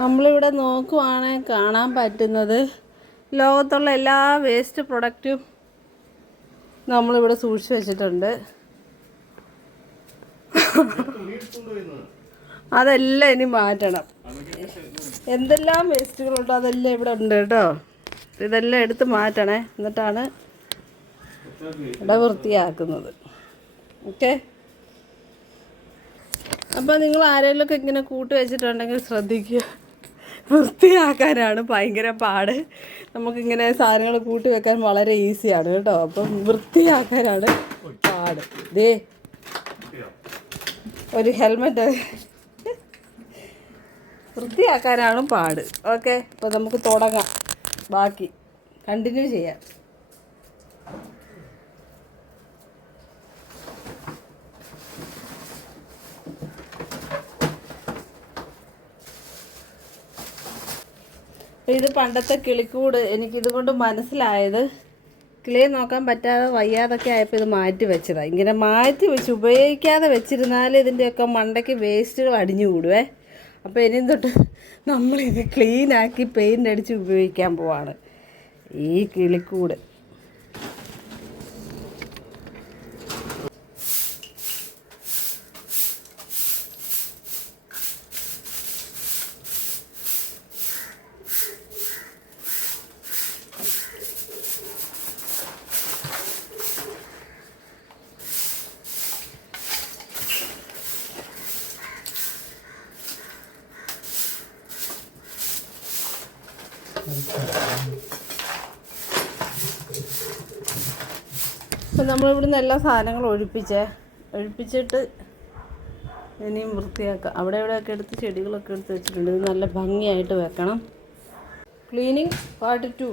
നമ്മളിവിടെ നോക്കുവാണെങ്കിൽ കാണാൻ പറ്റുന്നത് ലോകത്തുള്ള എല്ലാ വേസ്റ്റ് പ്രൊഡക്റ്റും നമ്മളിവിടെ സൂക്ഷിച്ച് വെച്ചിട്ടുണ്ട്. അതെല്ലാം ഇനി മാറ്റണം. എന്തെല്ലാം വേസ്റ്റുകളുണ്ടോ അതെല്ലാം ഇവിടെ ഉണ്ട് കേട്ടോ. ഇതെല്ലാം എടുത്ത് മാറ്റണേ, എന്നിട്ടാണ് ഇവിടെ വൃത്തിയാക്കുന്നത്. ഓക്കെ. അപ്പോൾ നിങ്ങൾ ആരെങ്കിലുമൊക്കെ ഇങ്ങനെ കൂട്ടി വെച്ചിട്ടുണ്ടെങ്കിൽ ശ്രദ്ധിക്കുക. വൃത്തിയാക്കാനാണ് ഭയങ്കര പാട്. നമുക്കിങ്ങനെ സാധനങ്ങൾ കൂട്ടി വെക്കാൻ വളരെ ഈസിയാണ് കേട്ടോ. അപ്പം വൃത്തിയാക്കാനാണ് പാട്. ദേ ഒരു ഹെൽമെറ്റ് വൃത്തിയാക്കാനാണ് പാട്. ഓക്കെ, അപ്പോൾ നമുക്ക് തുടങ്ങാം. ബാക്കി കണ്ടിന്യൂ ചെയ്യാം. ഇത് പണ്ടത്തെ കിളിക്കൂട്. എനിക്കിതുകൊണ്ട് മനസ്സിലായത്, കിളിയെ നോക്കാൻ പറ്റാതെ വയ്യാതൊക്കെ ആയപ്പോൾ ഇത് മാറ്റി വെച്ചതാണ്. ഇങ്ങനെ മാറ്റി വെച്ച് ഉപയോഗിക്കാതെ വെച്ചിരുന്നാൽ ഇതിൻ്റെയൊക്കെ മണ്ടയ്ക്ക് വേസ്റ്റുകൾ അടിഞ്ഞു കൂടുവേ. അപ്പോൾ ഇനിയും തൊട്ട് നമ്മളിത് ക്ലീനാക്കി പെയിൻ്റ് അടിച്ച് ഉപയോഗിക്കാൻ പോവാണ് ഈ കിളിക്കൂട്. അപ്പം നമ്മളിവിടുന്ന് എല്ലാ സാധനങ്ങളും ഒഴിപ്പിച്ചിട്ട് ഇനിയും വൃത്തിയാക്കാം. അവിടെ ഇവിടെയൊക്കെ എടുത്ത് ചെടികളൊക്കെ എടുത്ത് വെച്ചിട്ടുണ്ട്. ഇത് നല്ല ഭംഗിയായിട്ട് വെക്കണം. Cleaning part 2.